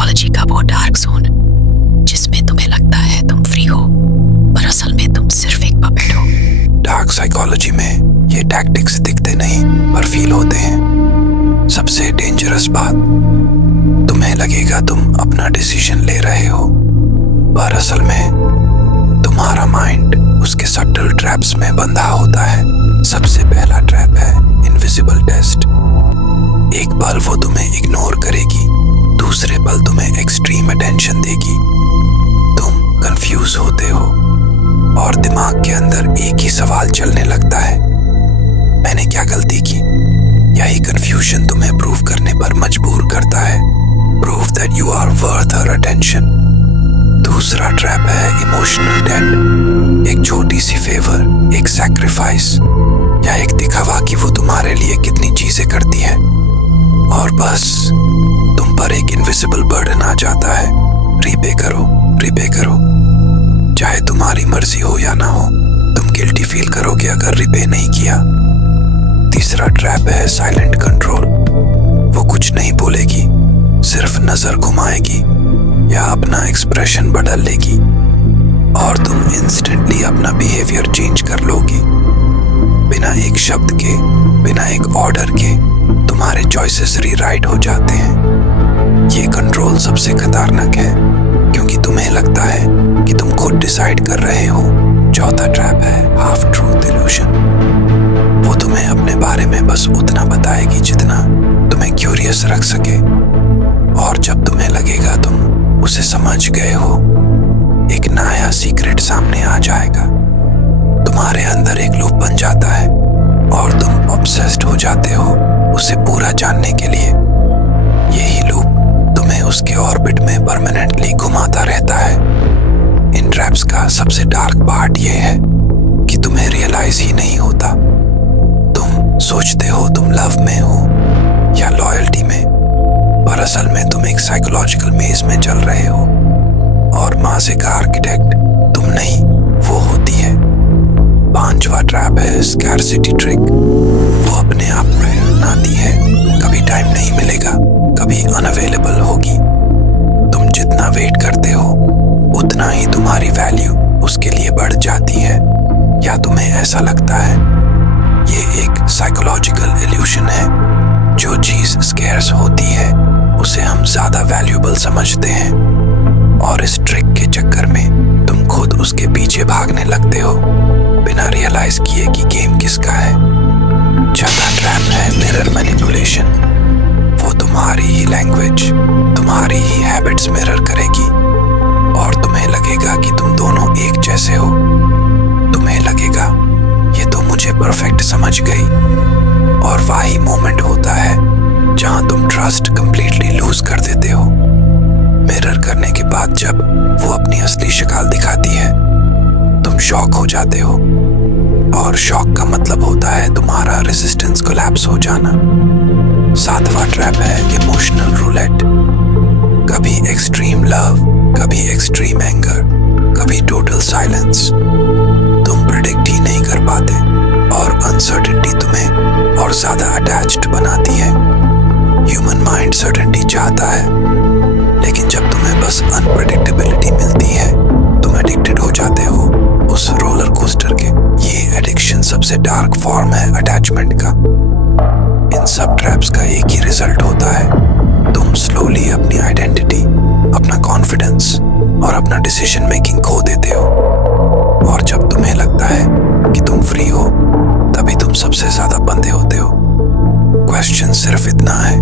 Psychology का वो dark zone जिसमें तुम्हें लगता है तुम फ्री हो पर असल में तुम सिर्फ एक पपेट हो। डार्क साइकोलॉजी में ये टैक्टिक्स दिखते नहीं पर फील होते हैं। सबसे डेंजरस बात, तुम्हें लगेगा तुम अपना डिसीजन ले रहे हो पर असल में तुम्हारा माइंड उसके सटल ट्रैप्स में बंधा होता है। सबसे पहला ट्रैप है इनविजिबल टेस्ट। एक पल वो तुम्हें इग्नोर करेगी, दूसरे पल तुम्हें एक्सट्रीम अटेंशन देगी। तुम कंफ्यूज होते हो और दिमाग के अंदर एक ही सवाल चलने लगता है, मैंने क्या गलती की? यही कंफ्यूजन तुम्हें प्रूव करने पर मजबूर करता है, prove that you are worth her attention. दूसरा ट्रैप है इमोशनल डेट। एक छोटी सी फेवर, एक सैक्रिफाइस या एक दिखावा कि वो तुम्हारे लिए कितनी चीजें करती है और बस तुम पर एक इनविजिबल बर्डन आ जाता है। रीपे करो, रीपे करो, चाहे तुम्हारी मर्जी हो या ना हो, तुम गिल्टी फील करोगे अगर रीपे नहीं किया। तीसरा ट्रैप है साइलेंट कंट्रोल। वो कुछ नहीं बोलेगी, सिर्फ नजर घुमाएगी या अपना एक्सप्रेशन बदल लेगी और तुम इंस्टेंटली अपना बिहेवियर चेंज कर लोगी। बिना एक शब्द के, बिना एक ऑर्डर के तुम्हारे चॉइसेस रीराइट हो जाते हैं। ये कंट्रोल सबसे खतरनाक है क्योंकि तुम्हें लगता है कि तुम खुद डिसाइड कर रहे हो। चौथा ट्रैप है हाफ ट्रूथ इल्यूशन। वो तुम्हें अपने बारे में बस उतना बताएगी जितना तुम्हें क्यूरियस रख सके और जब तुम्हें लगेगा तुम उसे समझ गए हो, एक नया सीक्रेट सामने आ जाएगा। तुम्हारे अंदर एक लूप बन जाता है और तुम ऑब्सेस्ड हो जाते हो उसे पूरा जानने के लिए। यही लूप तुम्हें उसके ऑर्बिट में परमानेंटली घुमाता रहता है। इन ट्रैप्स का सबसे डार्क पार्ट ये है कि तुम्हें रियलाइज ही नहीं होता। तुम सोचते हो तुम लव में हो या लॉयल्टी में, पर असल में तुम एक साइकोलॉजिकल मेज में चल रहे हो और माज़े का आर्किटेक्ट तुम नहीं, वो होती है। पांचवा ट्रैप है स्कैरसिटी ट्रिक। वो अपने आप में बनाती है, कभी टाइम नहीं मिलेगा, कभी अनअवेलेबल होगी। तुम जितना वेट करते हो उतना ही तुम्हारी वैल्यू उसके लिए बढ़ जाती है। या तुम्हें ऐसा लगता है ये एक साइकोलॉजिकल इल्यूशन है, जो चीज स्कैर्स होती है उसे हम ज्यादा वैल्यूएबल समझते हैं और इस ट्रिक के चक्कर में तुम खुद उसके पीछे भागने लगते हो बिना रियलाइज किए कि गेम किसका है। छठा ट्रैप है मिरर मैनिपुलेशन। वो तुम्हारी ही लैंग्वेज, तुम्हारी ही हैबिट्स मिरर करेगी और तुम्हें लगेगा कि तुम दोनों एक जैसे हो। तुम्हें लगेगा ये तो मुझे परफेक्ट समझ गई और वही मोमेंट होता है जहां तुम ट्रस्ट कंप्लीटली लूज कर देते हो। मिरर करने के बाद जब वो अपनी असली शक्ल दिखाती है तुम शॉक हो जाते हो और शॉक का मतलब होता है तुम्हारा रेजिस्टेंस कोलैप्स हो जाना। सातवां ट्रैप है इमोशनल रूलेट। कभी एक्सट्रीम लव, कभी एक्सट्रीम एंगर, कभी टोटल साइलेंस। तुम प्रिडिक्ट ही नहीं कर पाते और अनसर्टेनिटी तुम्हें और ज्यादा अटैच्ड बनाती है। ह्यूमन माइंड सर्टेनिटी चाहता है, लेकिन जब तुम्हें बस अनप्रेडिक्टेबिलिटी मिलती है तुम एडिक्टेड हो जाते हो उस रोलर कोस्टर के। ये एडिक्शन सबसे डार्क फॉर्म है अटैचमेंट का। इन सब ट्रैप्स का एक ही रिजल्ट होता है, तुम स्लोली अपनी आइडेंटिटी, अपना कॉन्फिडेंस और अपना डिसीजन मेकिंग खो देते हो। और जब तुम्हें लगता है कि तुम फ्री हो, तभी तुम सबसे ज्यादा बंधे होते हो। क्वेश्चन सिर्फ इतना है,